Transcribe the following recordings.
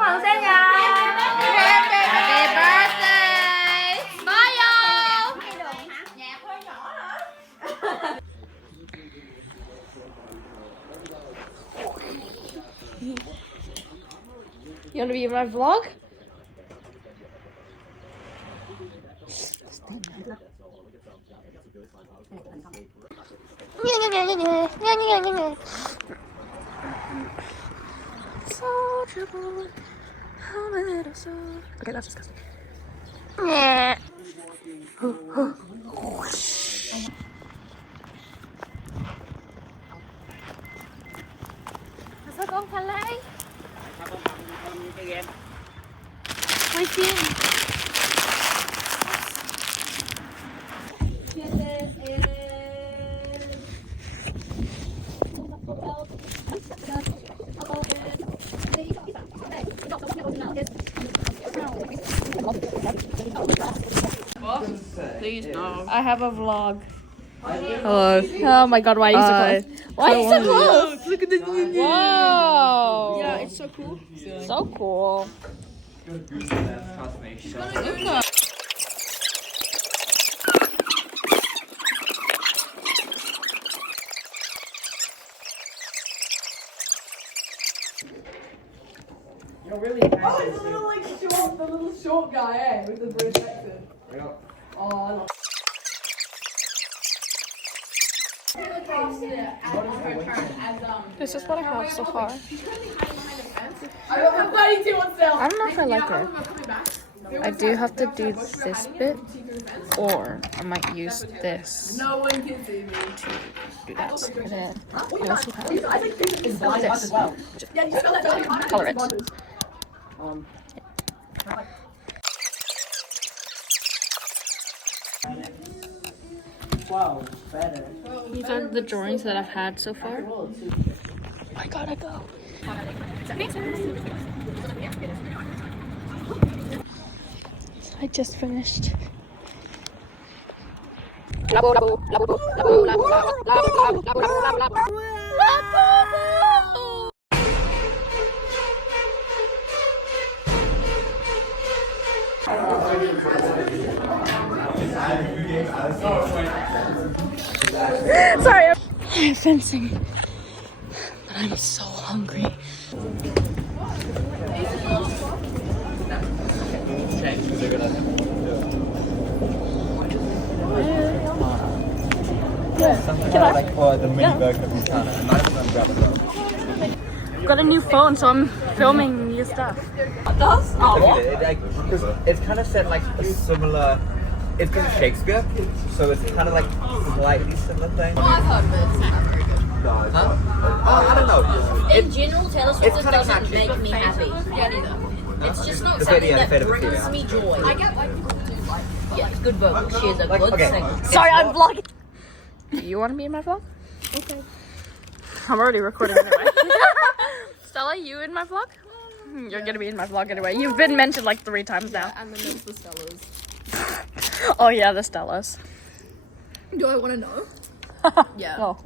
mừng sinh nhật. Happy birthday. Smile. You wanna be in my vlog? So trouble. How a little so. Okay, that's disgusting. Yeah. Sao con thà lấy? Quay phim. Please no. I have a vlog. Hello. Oh my god, why are you so close? Why are you so close? Look at the Whoa! Yeah, it's so cool. So cool. You're really the little short guy, eh? With the British accent. Yeah. Oh, This is what I have so far. I got the 32 on sale. I don't know if I like it. I do have to do this bit, or I might use this No one can see me. to do that. And then I also have I think this is blind as well. Yeah, you spell that color it. Wow, better. These are the drawings that I've had so far. I gotta go. I just finished. Sorry. I'm fencing, but I'm so hungry. Like for the mini version of Bhutan, and I'm gonna grab it. I've got a new phone, so I'm filming new stuff. It's kind of set like a similar. It's kind of Shakespeare, so it's kind of like slightly similar thing. Well, I've heard of it. It's not very good. Huh? I don't know. In general, Taylor Swift It's just kinda doesn't catchy. make me happy. Yeah, neither. It's just not The something video, the that video, the brings video. me joy. I get like people do like. Yeah, it's good vocal. She is a Like, good okay. singer. Sorry, I'm vlogging. You want to be in my vlog? Okay. I'm already recording anyway. Stella, you in my vlog? You're gonna be in my vlog anyway. You've been mentioned like 3 times now. And then there's the Stellas. Oh yeah, the Stellas. Do I want to know? Yeah. No.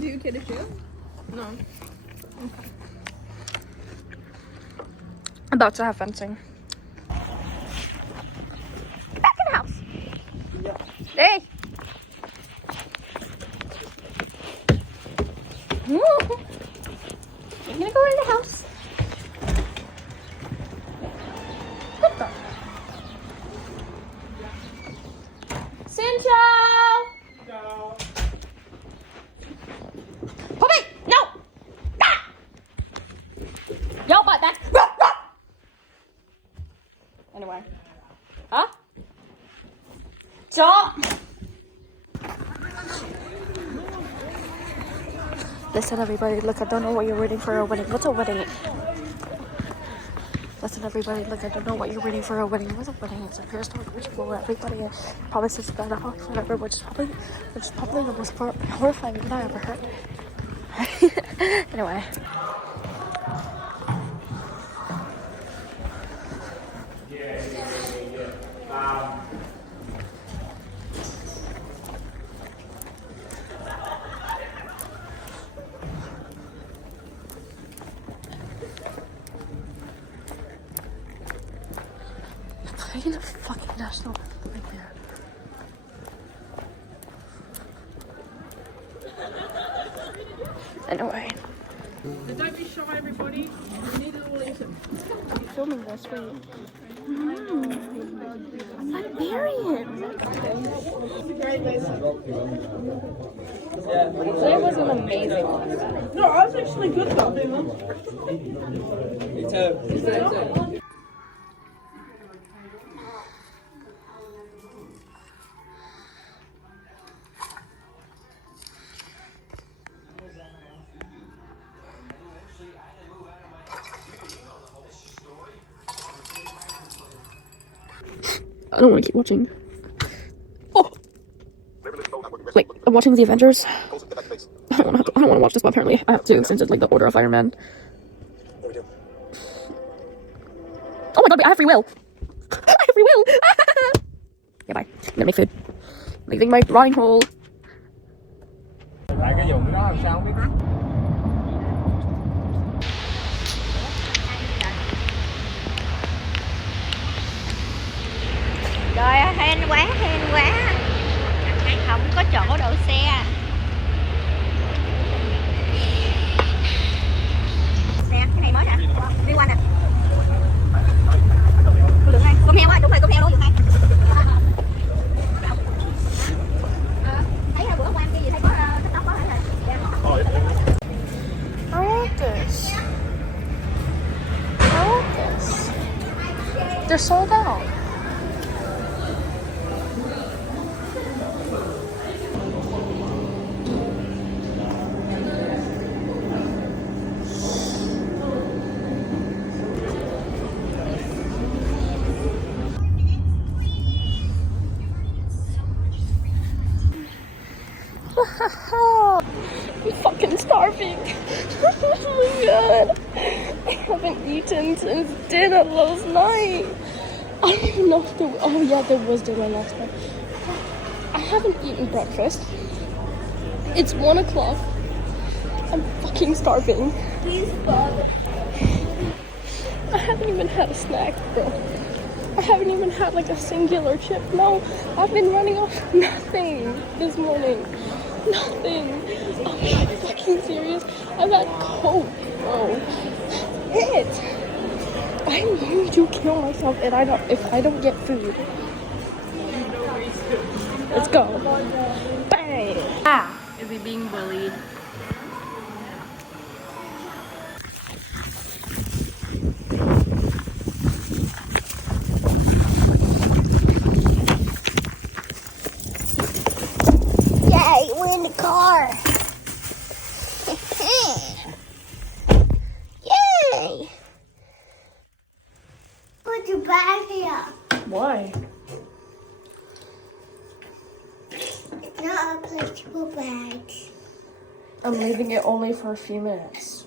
Do you care to share? No. About to have fencing. Back in the house. Hey. I'm gonna go in the house. Good girl. Cincho! No. Puppy! No! Ah! Yo, but that's... Anyway. Huh? Stop! Listen, everybody, look, I don't know what you're waiting for a wedding. What's a wedding? Listen, everybody, look, I don't know what you're waiting for a wedding. What's a wedding? It's a prehistoric ritual where everybody probably sits down and talks whatever, which is probably the most horrifying thing I ever heard. Anyway. Making a fucking national anthem right there. Anyway. Don't be shy, everybody. We need it all eaten. I'm filming this, wait. Liberian! Today was an amazing one. No, I was actually good though. Me too. I don't want to keep watching. Oh! Wait, I'm watching the Avengers. I don't want to watch this, but apparently I have to since it's like the Order of Iron Man. Oh my god, wait, I have free will! I have free will! Yeah, bye. I'm gonna make food. Leaving my drawing hole. Lại cái dùng cái đó làm sao không biết. Trời ơi, hên quá, không có chỗ đậu xe. Nè, cái này mới nè, liên quan nè. Đường hai, con heo á, đúng rồi, con heo luôn, đường hai. Thấy bữa qua ăn kia gì thấy có thích tóc có hả? I want this. I want this. They're sold out. I'm fucking starving. Oh my god. I haven't eaten since dinner last night. I don't even know if there was, oh yeah, there was dinner last night. I haven't eaten breakfast. It's 1 o'clock. I'm fucking starving. I haven't even had a snack, bro. I haven't even had like a singular chip. No, I've been running off nothing this morning. Nothing. Are you fucking serious? I've had Coke, bro. That's it. I'm going to kill myself if I don't get food. Let's go. Bang. Ah. Is he being bullied? Yay, we're in the car. Yay. Put your bag here. Why? It's not a place to put bags. I'm leaving it only for a few minutes.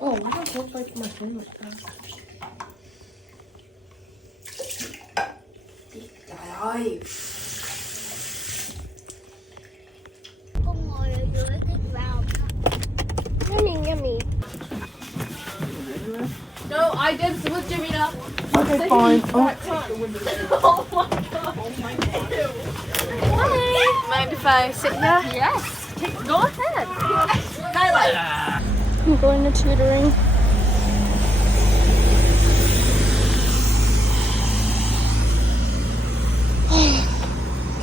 Oh, why don't I look like my fingers? Con ngồi ở dưới cái vào. Yummy, yummy. No, I did with Jamina. Okay, fine. Oh. Oh my god. Oh my god. Mind if I sit here? Yes. Go ahead. I'm going to tutoring.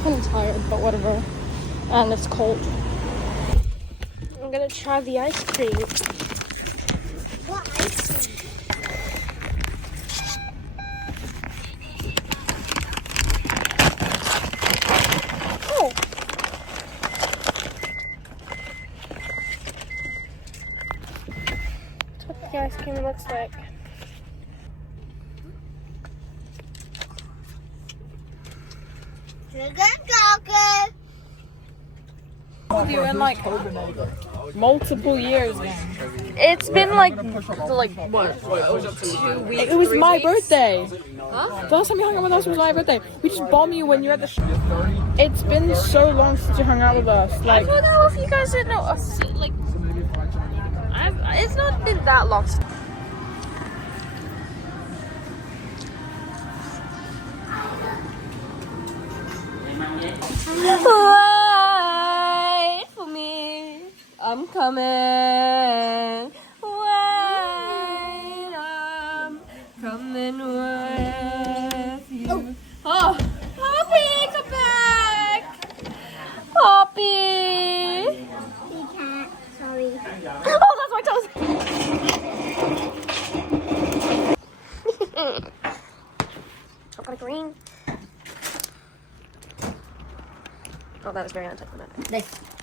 Kind of tired, but whatever. And it's cold. I'm gonna try the ice cream. What ice cream? Oh. That's what the ice cream looks like. You in like multiple years now. It's been like What? 2 weeks? It was 3 my weeks? birthday. Huh? The last time you hung out with us was my birthday. We just bomb you when you're at the It's been so long since you hung out with us. I Like, don't know if you guys didn't know us. Like It's not been that long. Wait for me, I'm coming. Wait, I'm coming with you. Oh, Poppy, come back. Poppy. We can't. Sorry. Oh, that's my toes. Chocolate green. Oh, that is very anticlimactic. This.